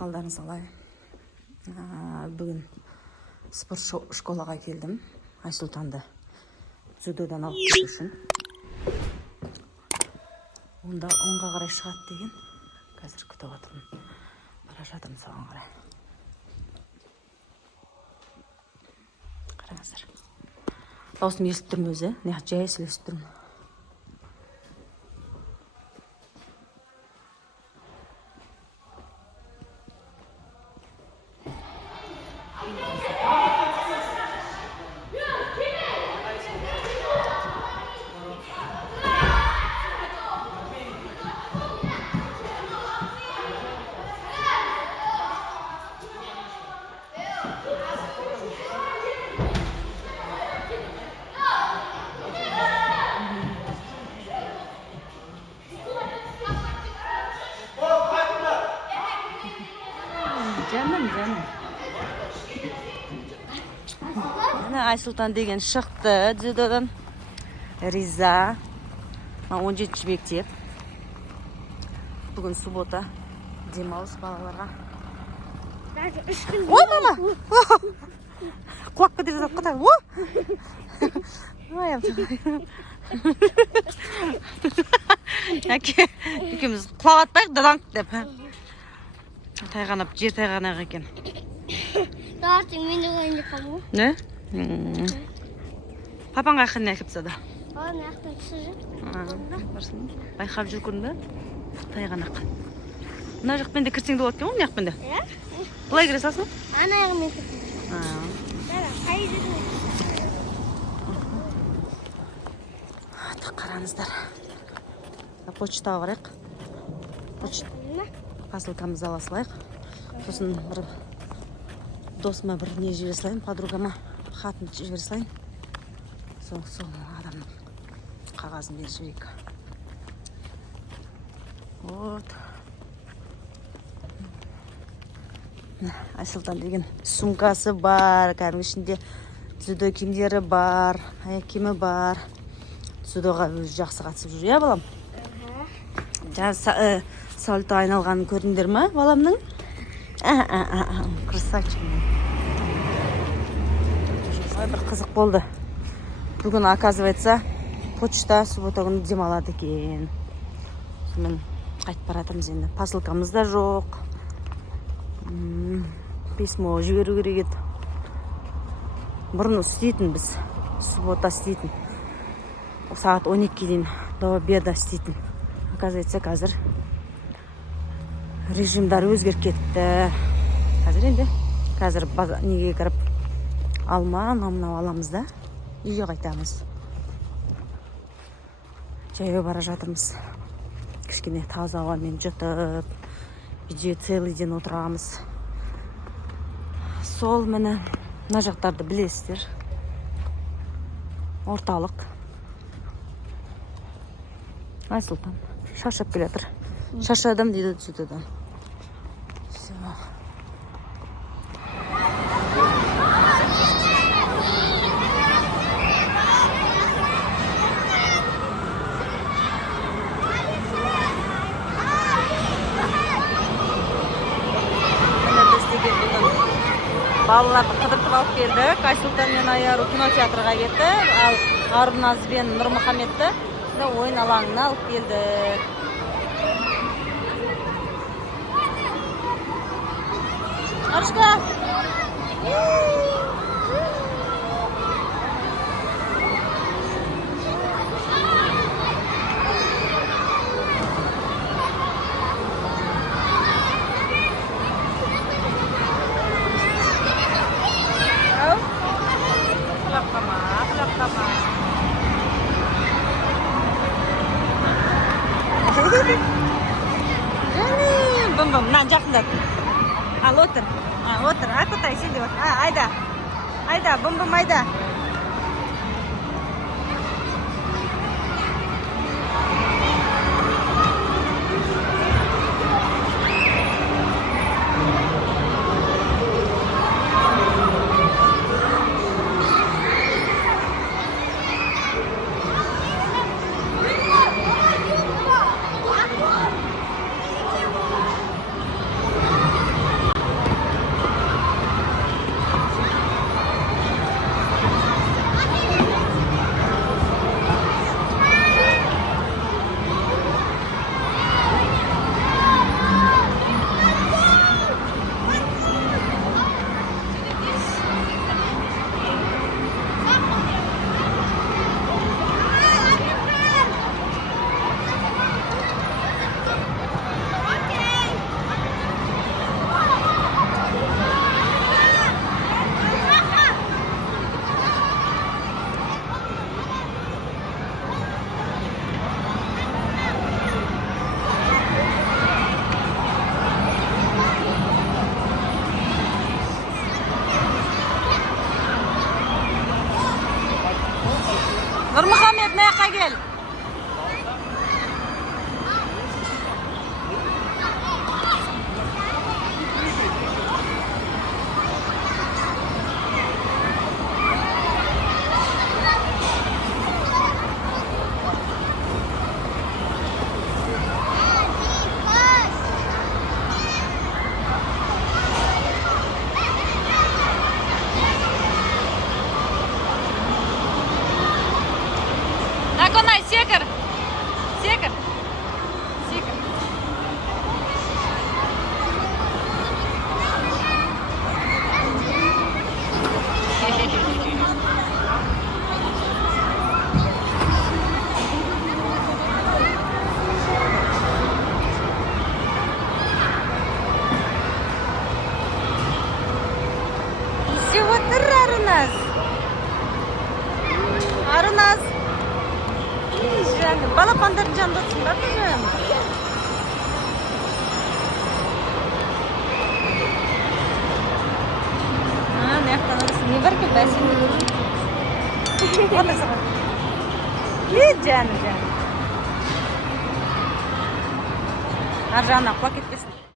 қалдарыңыз қалай? Бүгін спорт школаға келдім. Айсұлтанды дзюдодан алып кету үшін. Онда 10-ға қарай шығады деген. Қазір күтіп отырмын. Бара жатырмын соған қарай. Қараңыздар. Даусым естіп тұрмын өзі. Неғып жай сөйлесіп тұрмын. Canım. Айсұлтан деген шықты дзюдодан. Риза. 17 мектеп. Бүгін суббота. Демалыс балаларға. Ой, мама! Құлап кетіп жатыр қытай. Екеуміз құлап атпайық, даданқ деп. Тайғанап, жер тайғанақ екен. Дартың мен ойынды қамы. Не? Папаңға қане әкеп сады? Оны ақтың түсі жүр. Байқап жүркін бі? Тайғанақ. Мұна жақпен де кірсеңді болады кен ол, не жақпен де? Бұлай кіре салсын? Ана аяғымен кірсің. Қай жүрдің? Қараңыздар. Почтаға қарайық. Посылкамызды ала салайық. Сосын бір досыма бір не жібере салайын, подругама хатын жібере салайын. Сол адамның қағазын беріп жіберейік. Вот. Айсұлтан деген сумкасы бар, кәдімгі ішінде дзюдо киімдері бар, аяқ киімі бар. Дзюдоға өзі жақсы қатысып жүр, иә балам? Сальто айналғанын көрдіңдер ме баламның? Красавчик. Бір қызық болды. Бүгін, оказывается, почта суббота күні демалады екен. Мен қайтып баратырмыз енді. Посылкамыз да жоқ. Письмо жіберу керек еді. Бұрын істейтін біз. Суббота істейтін. Сағат 12 дейін до обеда істейтін. Оказывается, қазір режимдары өзгеріп кетті. Қазір неге кіріп алма, намынау аламыз да, үйге қайтамыз. Жаяу бара жатырмыз. Кішкене таза ауамен жұтып, үйде целый ден отырамыз. Сол мені мына жақтарды білесіздер. Орталық. Айсұлтан шаршап келетір. Шаршадым дейді дзюдодан. Все. Балаларды қыдыртып алып келдік. Айсұлтан мен Айару кинотеатрға кетті. Ал Арназ бен Нұрмұхаметті ойын алаңына алып келдік. Арышқа! Бым-бым, мынаны жақындат. Ал, отыр. Отыр. Акутай, сен де отыр. Айда, бым-бым, айда. Ahmet ne yaka gel. Наконай, секер. Секер. Секер. Чего ты, Арунас? Арунас. Балапандардың жанында тұрсыңдар өзім. Ne yaptınız? Ne var ki ben seni görürüm. O da sana. Ne canım canım. Arjana, paket kesin.